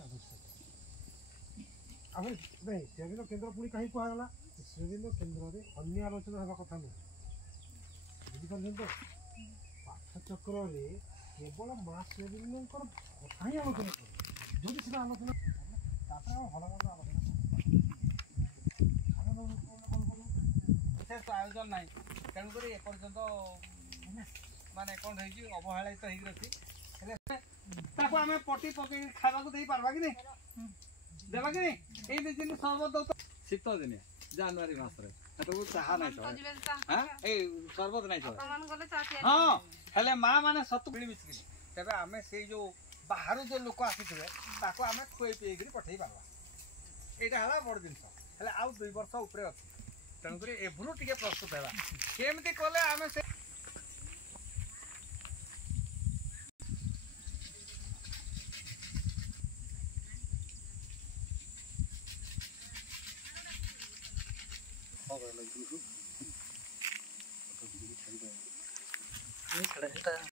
आवश्यक आम नहीं सेविंग केन्द्र पुणी कहीं कहला सेविंग केन्द्र में अन्य आलोचना हवा कथा नुह बुझीपार तो पाठचक्र केवल माँ सेविंग कथा ही आलोचना कर जो सीधा आलोचना भल भल आलोचना विशेष आयोजन ना तेणुक एपर्तंत माने कौन अवहेलित हो आम पटी पकई खावा दे पार्बा कि देवा कि नहीं सरबत शीत दिन जानुरी मस चाह ना सरबत ना हाँ हेले माँ मैंने सतु मिलमिशिक तेरे आम से जो बाहर जो लोक आसी आम खुए पी पठे पार्बा यहाँ है बड़ जिनस आउ 2 वर्ष उपरे अच्छी तेणुक एभरू टे प्रस्तुत है केमती कले आम से छाड़ा